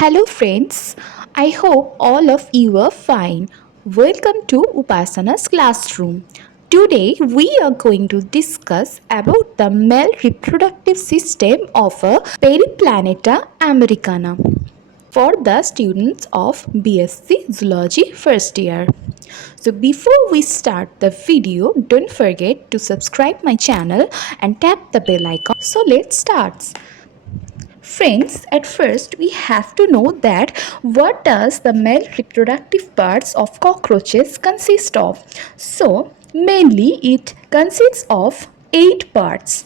Hello friends, I hope all of you are fine. Welcome to Upasana's classroom. Today we are going to discuss about the male reproductive system of a Periplaneta Ameeicana for the students of B.SC Zoology first year. So before we start the video, don't forget to subscribe my channel and tap the bell icon. So let's start. Friends, at first we have to know that what does the male reproductive parts of cockroaches consist of. So, mainly it consists of 8 parts.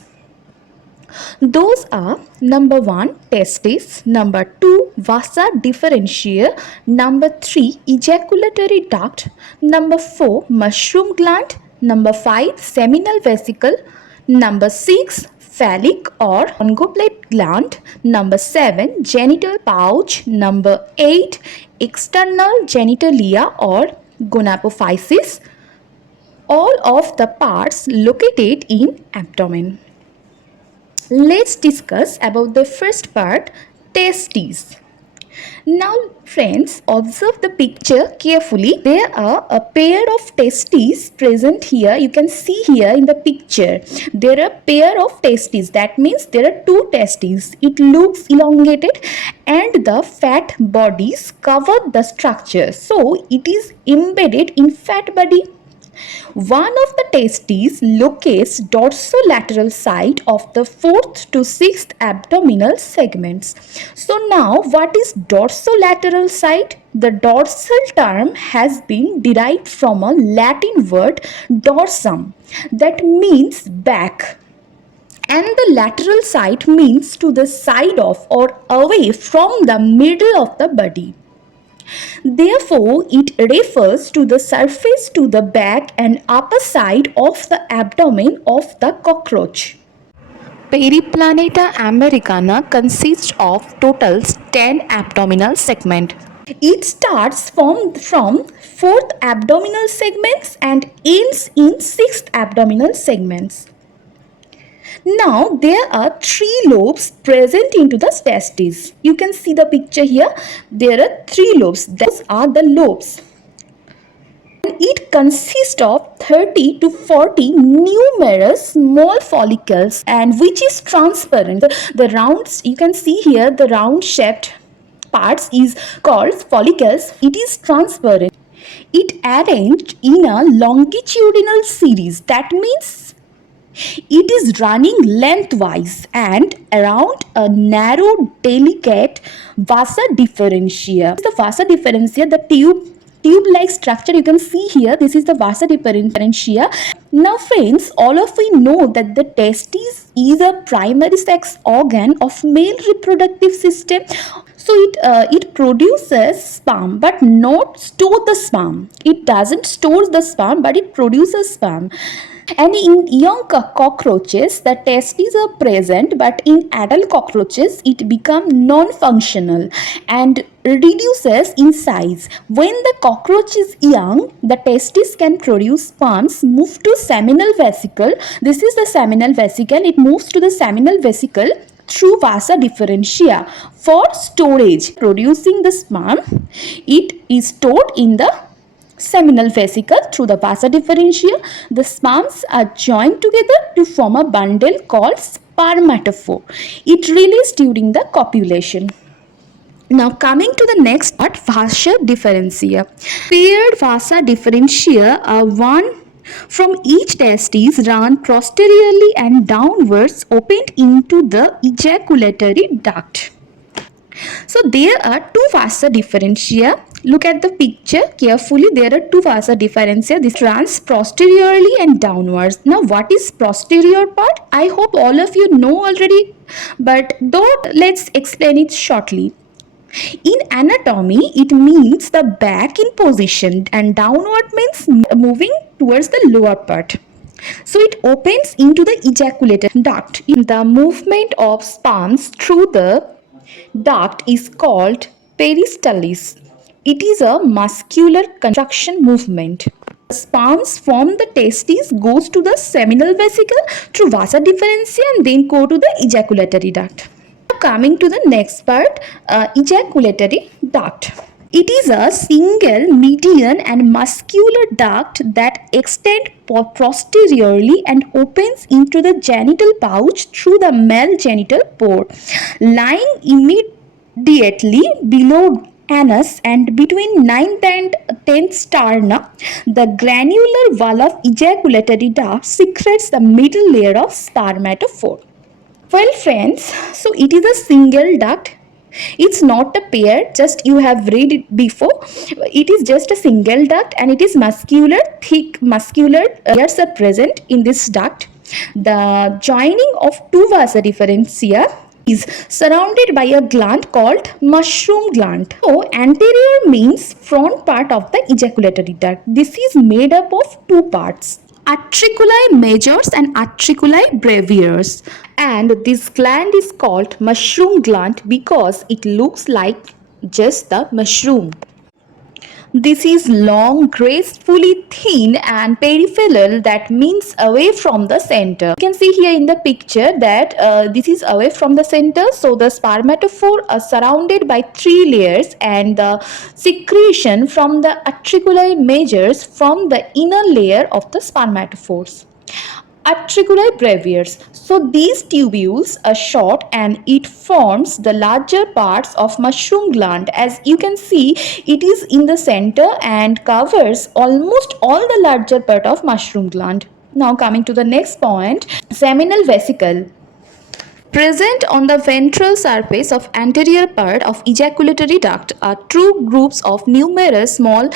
Those are number 1 testes, number 2 vasa differentia, number 3 ejaculatory duct, number 4 mushroom gland, number 5 seminal vesicle, number 6 phallic or ongoplate gland, number 7 genital pouch, number 8 external genitalia or gonapophysis, all of the parts located in abdomen. Let's discuss about the first part, testes. Now friends, observe the picture carefully. There are a pair of testes present here. You can see here in the picture. There are a pair of testes. That means there are 2 testes. It looks elongated and the fat bodies cover the structure. So it is embedded in fat body. One of the testes locates dorsolateral side of the 4th to 6th abdominal segments. So now what is dorsolateral side? The dorsal term has been derived from a Latin word dorsum that means back. And the lateral side means to the side of or away from the middle of the body. Therefore, it refers to the surface to the back and upper side of the abdomen of the cockroach. Periplaneta Ameeicana consists of total 10 abdominal segments. It starts from 4th abdominal segments and ends in 6th abdominal segments. Now there are 3 lobes present into the testes. You can see the picture here. There are 3 lobes. Those are the lobes. And it consists of 30 to 40 numerous small follicles and which is transparent. The rounds, you can see here, the round shaped parts is called follicles. It is transparent. It arranged in a longitudinal series. That means it is running lengthwise and around a narrow, delicate vasa differentia. The vasa differentia, the tube-like structure you can see here. This is the vasa differentia. Now friends, all of we know that the testes is a primary sex organ of male reproductive system. So it produces sperm but not store the sperm. It doesn't store the sperm but it produces sperm. And in young cockroaches, the testes are present, but in adult cockroaches, it becomes non-functional and reduces in size. When the cockroach is young, the testes can produce sperms, move to seminal vesicle. This is the seminal vesicle. It moves to the seminal vesicle through vasa differentia for storage. Producing the sperm, it is stored in the seminal vesicle through the vasa differentia. The sperms are joined together to form a bundle called spermatophore. It released during the copulation. Now coming to the next part, vasa differentia. Paired vasa differentia are one from each testes run posteriorly and downwards opened into the ejaculatory duct. So there are 2 vasa differentia. Look at the picture carefully. There are 2 vasa differentia. This runs posteriorly and downwards. Now what is posterior part? I hope all of you know already, but though let's explain it shortly. In anatomy, it means the back in position and downward means moving towards the lower part. So it opens into the ejaculator duct. The movement of sperms through the duct is called peristalsis. It is a muscular contraction movement. The sperms from the testes goes to the seminal vesicle through vasa differentia and then go to the ejaculatory duct. coming to the next part, ejaculatory duct. It is a single median and muscular duct that extends posteriorly and opens into the genital pouch through the male genital pore, lying immediately below anus and between 9th and 10th sternum. The granular wall of ejaculatory duct secretes the middle layer of spermatophore. Well, friends, so it is a single duct. It's not a pair, just you have read it before. It is just a single duct and it is muscular, thick muscular layers are present in this duct. The joining of two vasa differentia is surrounded by a gland called mushroom gland. So anterior means front part of the ejaculatory duct. This is made up of two parts, atriculi majors and atriculi brevis, and this gland is called mushroom gland because it looks like just the mushroom. This is long, gracefully thin and peripheral, that means away from the center. You can see here in the picture that this is away from the center. So the spermatophore are surrounded by three layers and the secretion from the atriculi majors from the inner layer of the spermatophores. Atriculi brevis. So these tubules are short and it forms the larger parts of mushroom gland. As you can see, it is in the center and covers almost all the larger part of mushroom gland. Now coming to the next point, seminal vesicle. Present on the ventral surface of anterior part of ejaculatory duct are two groups of numerous small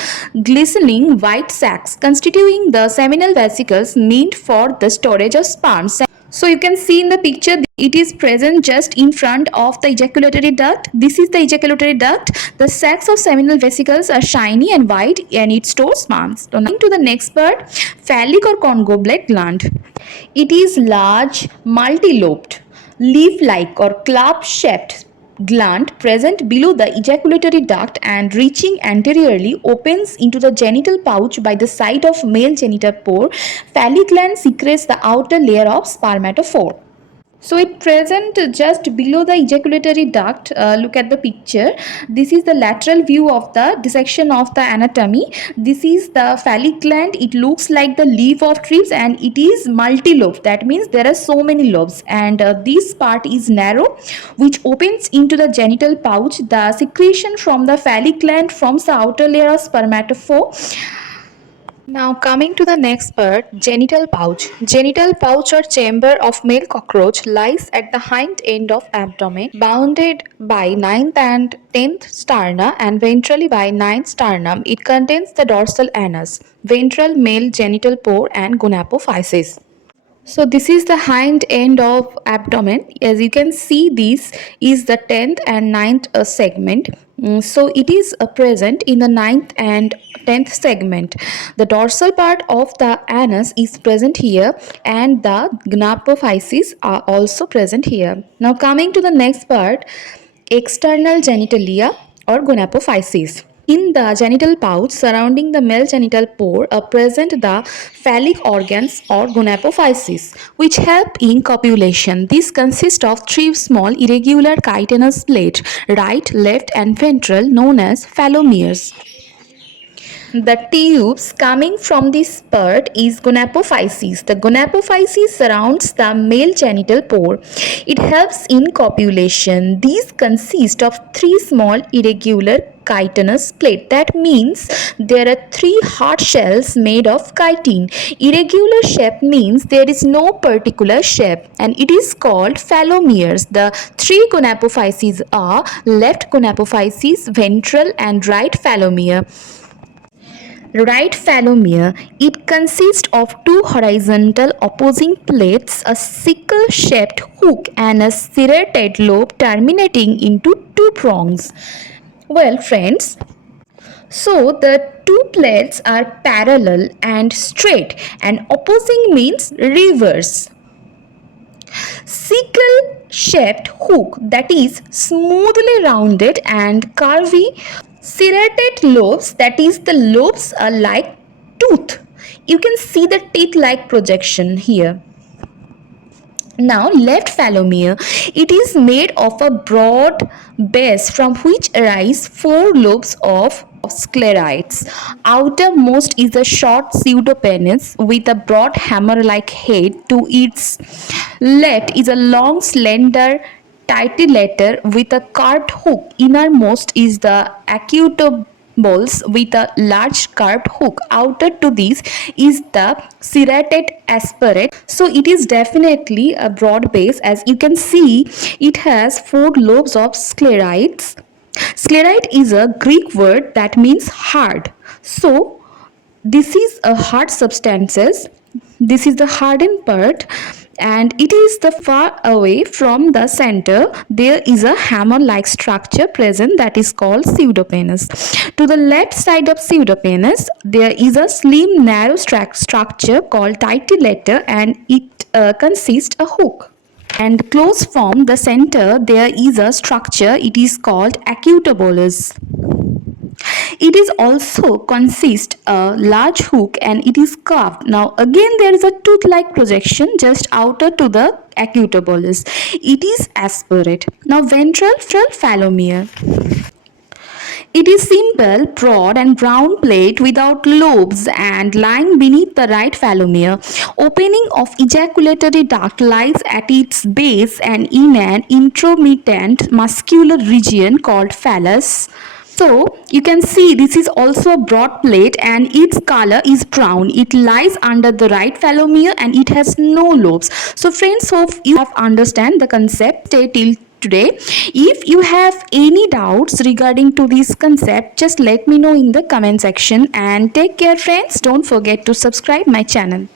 glistening white sacs constituting the seminal vesicles meant for the storage of sperms. So you can see in the picture it is present just in front of the ejaculatory duct. This is the ejaculatory duct. The sacs of seminal vesicles are shiny and white and it stores sperms. So now to the next part, phallic or conchoblate gland. It is large, multi-lobed, leaf-like or club-shaped gland present below the ejaculatory duct and reaching anteriorly opens into the genital pouch by the side of male genital pore. Phallic gland secretes the outer layer of spermatophore. So it present just below the ejaculatory duct. Look at the picture. This is the lateral view of the dissection of the anatomy. This is the phallic gland. It looks like the leaf of trees and it is multi-lobed. That means there are so many lobes, and this part is narrow which opens into the genital pouch. The secretion from the phallic gland forms the outer layer of spermatophore. Now coming to the next part, genital pouch. Genital pouch or chamber of male cockroach lies at the hind end of abdomen, bounded by 9th and 10th sterna and ventrally by 9th sternum. It contains the dorsal anus, ventral male genital pore and gonapophysis. So this is the hind end of abdomen. As you can see, this is the 10th and 9th segment. So it is present in the 9th and 10th segment. The dorsal part of the anus is present here and the gonapophyses are also present here. Now coming to the next part, external genitalia or gonapophyses. In the genital pouch surrounding the male genital pore are present the phallic organs or gonapophyses, which help in copulation. These consist of three small irregular chitinous plates, right, left and ventral, known as phallomeres. The tubes coming from this spurt is gonapophyses. The gonapophyses surrounds the male genital pore. It helps in copulation. These consist of three small irregular chitinous plate. That means there are three hard shells made of chitin. Irregular shape means there is no particular shape and it is called phallomeres. The three gonapophyses are left gonapophyses, ventral and right phallomere. Right phallomere, it consists of two horizontal opposing plates, a sickle-shaped hook and a serrated lobe terminating into two prongs. Well friends, so the two plates are parallel and straight and opposing means reverse. Sickle-shaped hook, that is smoothly rounded and curvy. Serrated lobes, that is the lobes are like tooth. You can see the teeth like projection here. Now, left phallomere. It is made of a broad base from which arise four lobes of sclerites. Outermost is a short pseudopenis with a broad hammer-like head. To its left is a long, slender titillator with a curved hook. Innermost is the acute with a large curved hook. Outer to this is the serrated aspirate. So it is definitely a broad base. As you can see, it has four lobes of sclerites. Sclerite is a Greek word that means hard. So this is a hard substances. This is the hardened part, and it is the far away from the center. There is a hammer like structure present that is called pseudopenis. To the left side of pseudopenis there is a slim narrow structure called titillator, and it consists a hook. And close from the center there is a structure, it is called acute it is also consist a large hook and it is curved. Now again there is a tooth-like projection just outer to the acute It is aspirate. Now ventral phallomere. It is simple, broad and brown plate without lobes and lying beneath the right phallomere. Opening of ejaculatory duct lies at its base and in an intromittent muscular region called phallus. So you can see this is also a broad plate and its color is brown. It lies under the right phallomere and it has no lobes. So friends, hope you have understand the concept. Stay till today. If you have any doubts regarding to this concept, just let me know in the comment section, and take care friends. Don't forget to subscribe my channel.